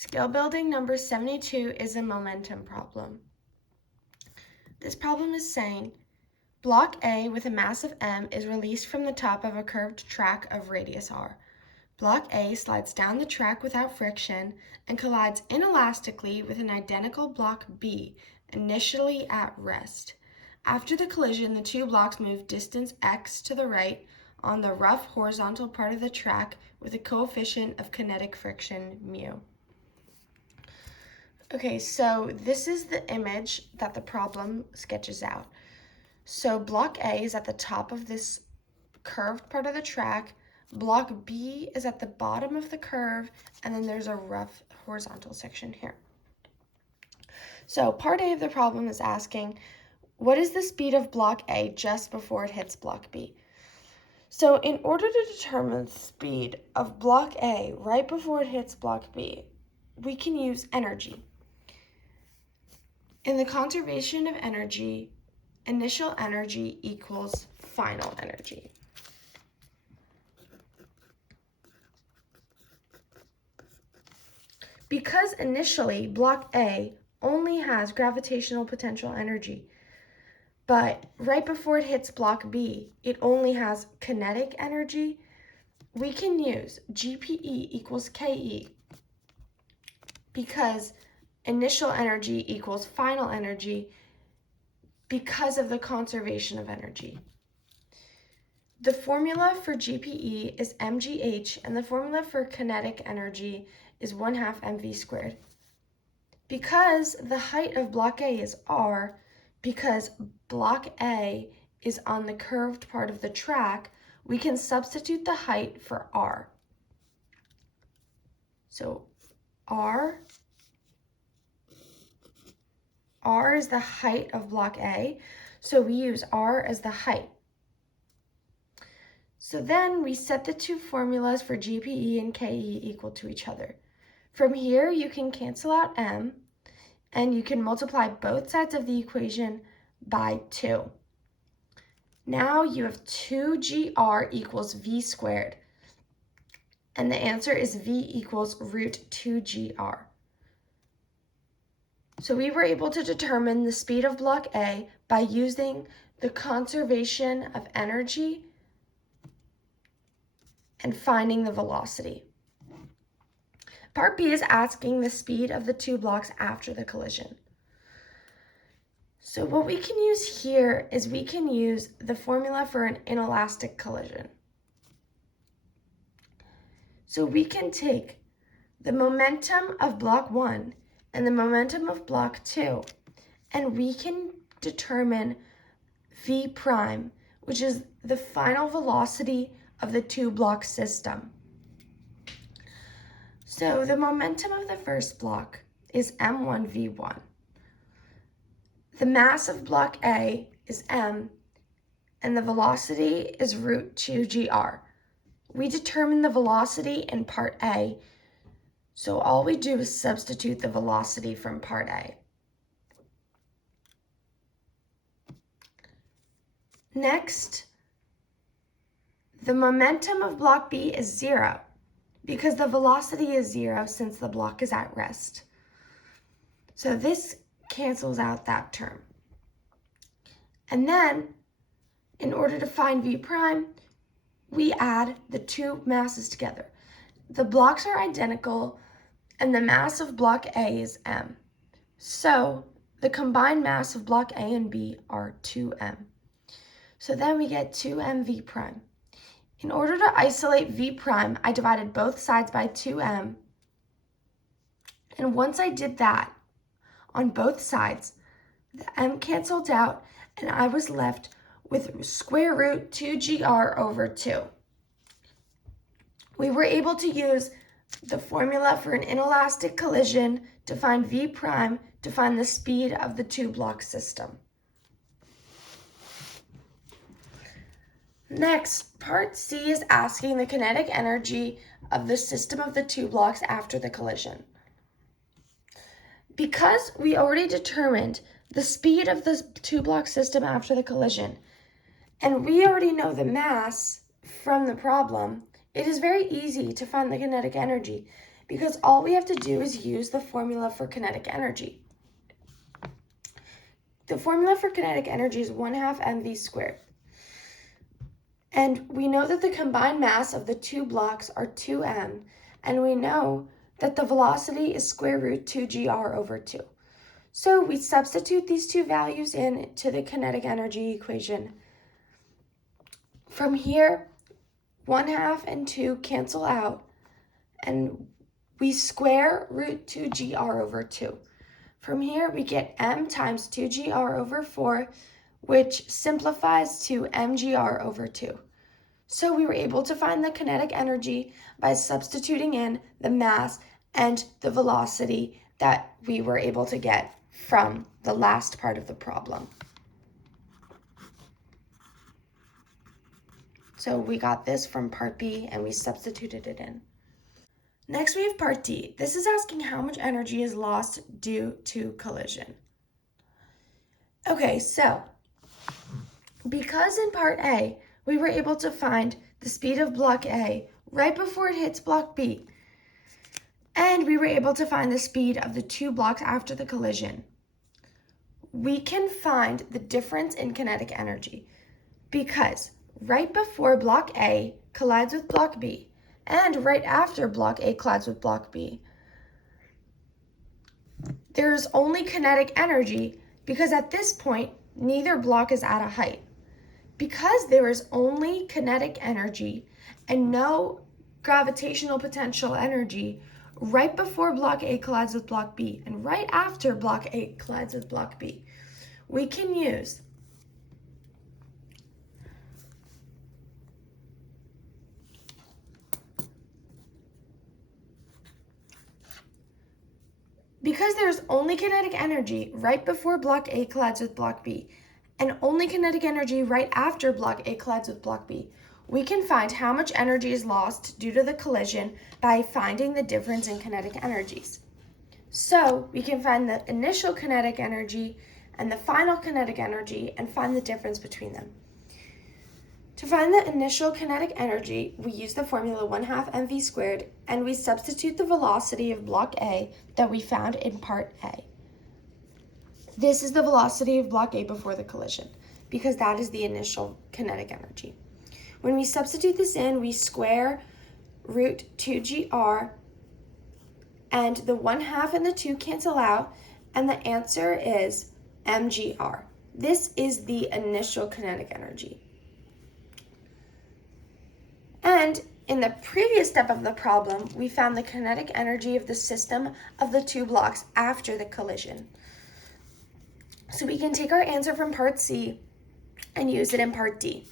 Skill building number 72 is a momentum problem. This problem is saying block A with a mass of m is released from the top of a curved track of radius r. Block A slides down the track without friction and collides inelastically with an identical block B, initially at rest. After the collision, the two blocks move distance x to the right on the rough horizontal part of the track with a coefficient of kinetic friction mu. Okay, so this is the image that the problem sketches out. So block A is at the top of this curved part of the track, block B is at the bottom of the curve, and then there's a rough horizontal section here. So part A of the problem is asking, what is the speed of block A just before it hits block B? So in order to determine the speed of block A right before it hits block B, we can use energy. In the conservation of energy, initial energy equals final energy. Because initially block A only has gravitational potential energy, but right before it hits block B, it only has kinetic energy, we can use GPE equals KE because initial energy equals final energy because of the conservation of energy. The formula for GPE is mgh, and the formula for kinetic energy is 1/2 mv squared. Because the height of block A is r, because block A is on the curved part of the track, we can substitute the height for r. So r is the height of block A, so we use r as the height. So then we set the two formulas for GPE and KE equal to each other. From here, you can cancel out m, and you can multiply both sides of the equation by 2. Now you have 2gr equals v squared, and the answer is v equals root 2gr. So we were able to determine the speed of block A by using the conservation of energy and finding the velocity. Part B is asking the speed of the two blocks after the collision. So what we can use here is we can use the formula for an inelastic collision. So we can take the momentum of block 1 and the momentum of block 2, and we can determine v prime, which is the final velocity of the two block system. So the momentum of the first block is m1v1. The mass of block A is m, and the velocity is root 2gr. We determine the velocity in part A, so all we do is substitute the velocity from part A. Next, the momentum of block B is 0 because the velocity is 0 since the block is at rest. So this cancels out that term. And then, in order to find v prime, we add the two masses together. The blocks are identical, and the mass of block A is m. So the combined mass of block A and B are 2m. So then we get 2mv prime. In order to isolate v prime, I divided both sides by 2m. And once I did that on both sides, the m canceled out, and I was left with square root 2gr over 2. We were able to use the formula for an inelastic collision to find v prime to find the speed of the two block system. Next, part C is asking the kinetic energy of the system of the two blocks after the collision. Because we already determined the speed of the two block system after the collision, and we already know the mass from the problem, it is very easy to find the kinetic energy because all we have to do is use the formula for kinetic energy. The formula for kinetic energy is 1/2 mv squared. And we know that the combined mass of the two blocks are 2m, and we know that the velocity is square root 2gr over 2. So we substitute these two values into the kinetic energy equation. From here, 1/2 and 2 cancel out, and we square root 2gr over 2. From here, we get m times 2gr over 4, which simplifies to mgr over 2. So we were able to find the kinetic energy by substituting in the mass and the velocity that we were able to get from the last part of the problem. So we got this from part B and we substituted it in. Next we have part D. This is asking how much energy is lost due to collision. Okay, so because in part A, we were able to find the speed of block A right before it hits block B, and we were able to find the speed of the two blocks after the collision, we can find the difference in kinetic energy because right before block A collides with block B and right after block A collides with block B, there's only kinetic energy because at this point, neither block is at a height. Because there is only kinetic energy and no gravitational potential energy right before block A collides with block B and right after block A collides with block B, we can use because there's only kinetic energy right before block A collides with block B and only kinetic energy right after block A collides with block B, we can find how much energy is lost due to the collision by finding the difference in kinetic energies. So we can find the initial kinetic energy and the final kinetic energy and find the difference between them. To find the initial kinetic energy, we use the formula 1/2 mv squared and we substitute the velocity of block A that we found in part A. This is the velocity of block A before the collision because that is the initial kinetic energy. When we substitute this in, we square root 2gr and the 1/2 and the 2 cancel out and the answer is mgr. This is the initial kinetic energy. And in the previous step of the problem, we found the kinetic energy of the system of the two blocks after the collision. So we can take our answer from part C and use it in part D.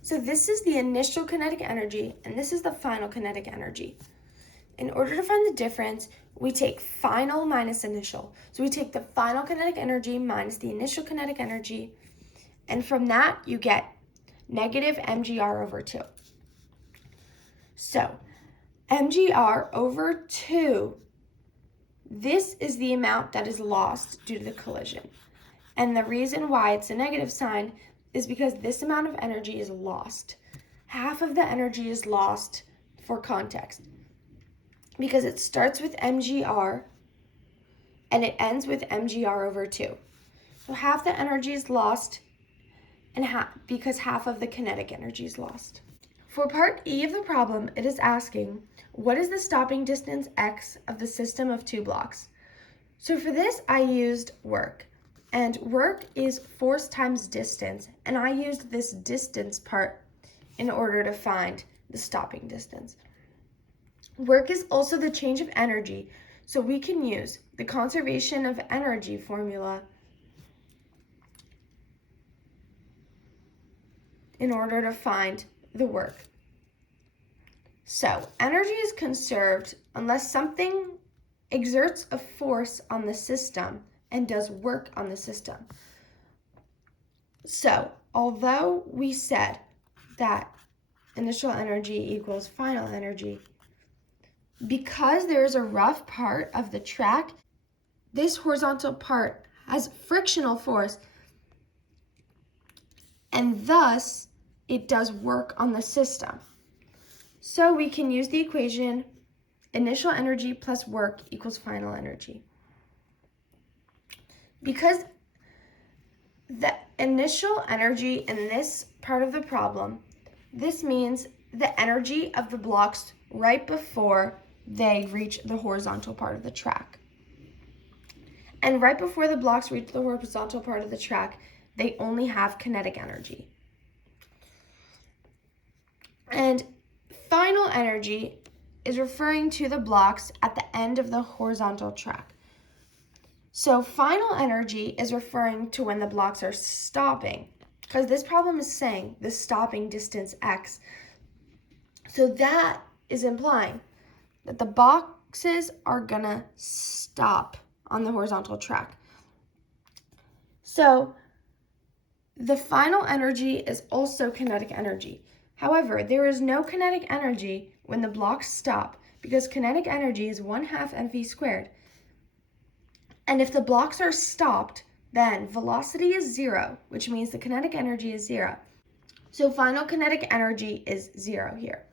So this is the initial kinetic energy and this is the final kinetic energy. In order to find the difference, we take final minus initial. So we take the final kinetic energy minus the initial kinetic energy, and from that you get negative mgr over 2. So mgr over 2, this is the amount that is lost due to the collision. And the reason why it's a negative sign is because this amount of energy is lost. Half of the energy is lost for context because it starts with mgr and it ends with mgr over 2. So half the energy is lost and because half of the kinetic energy is lost. For part E of the problem, it is asking, what is the stopping distance x of the system of two blocks? So for this, I used work. And work is force times distance, and I used this distance part in order to find the stopping distance. Work is also the change of energy, so we can use the conservation of energy formula in order to find the work. So energy is conserved unless something exerts a force on the system and does work on the system. So although we said that initial energy equals final energy, because there is a rough part of the track, this horizontal part has frictional force, and thus it does work on the system. So we can use the equation initial energy plus work equals final energy. Because the initial energy in this part of the problem, this means the energy of the blocks right before they reach the horizontal part of the track. And right before the blocks reach the horizontal part of the track, they only have kinetic energy. And final energy is referring to the blocks at the end of the horizontal track. So final energy is referring to when the blocks are stopping, because this problem is saying the stopping distance x. So that is implying that the boxes are gonna stop on the horizontal track. So the final energy is also kinetic energy. However, there is no kinetic energy when the blocks stop, because kinetic energy is 1/2 mv squared. And if the blocks are stopped, then velocity is 0, which means the kinetic energy is 0. So final kinetic energy is 0 here.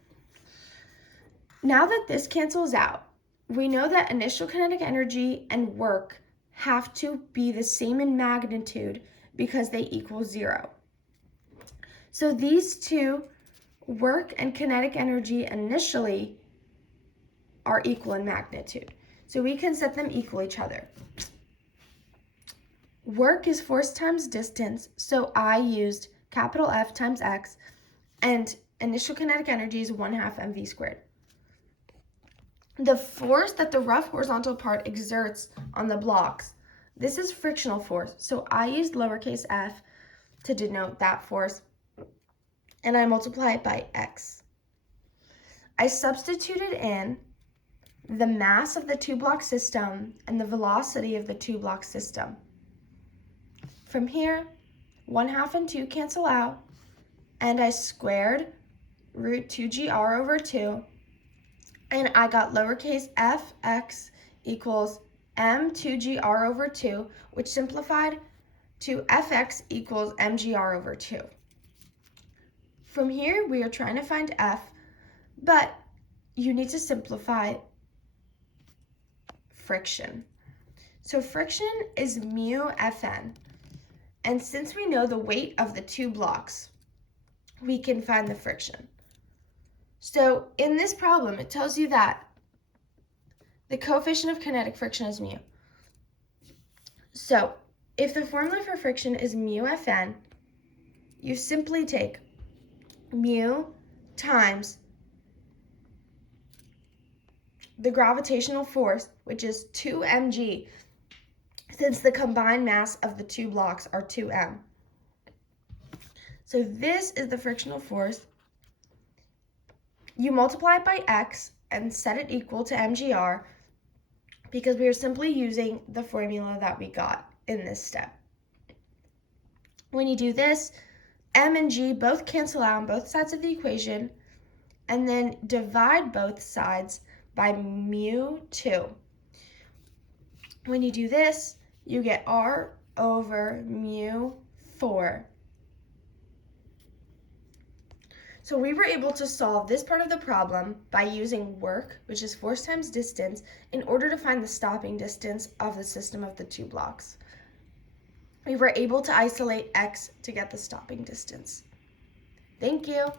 Now that this cancels out, we know that initial kinetic energy and work have to be the same in magnitude because they equal 0. So these two, work and kinetic energy initially, are equal in magnitude. So we can set them equal each other. Work is force times distance, so I used capital F times x, and initial kinetic energy is 1/2 mv squared. The force that the rough horizontal part exerts on the blocks, this is frictional force, so I used lowercase f to denote that force, and I multiply it by x. I substituted in the mass of the two-block system and the velocity of the two-block system. From here, 1/2 and 2 cancel out, and I squared root 2gr over 2, and I got lowercase fx equals m2gr over 2, which simplified to fx equals mgr over 2. From here, we are trying to find f, but you need to simplify friction. So friction is mu Fn. And since we know the weight of the two blocks, we can find the friction. So in this problem, it tells you that the coefficient of kinetic friction is mu. So if the formula for friction is mu Fn, you simply take mu times the gravitational force, which is 2 mg, since the combined mass of the two blocks are 2m. So this is the frictional force. You multiply it by x and set it equal to mgr, because we are simply using the formula that we got in this step. When you do this, m and g both cancel out on both sides of the equation, and then divide both sides by mu2. When you do this, you get r over mu4. So we were able to solve this part of the problem by using work, which is force times distance, in order to find the stopping distance of the system of the two blocks. We were able to isolate x to get the stopping distance. Thank you.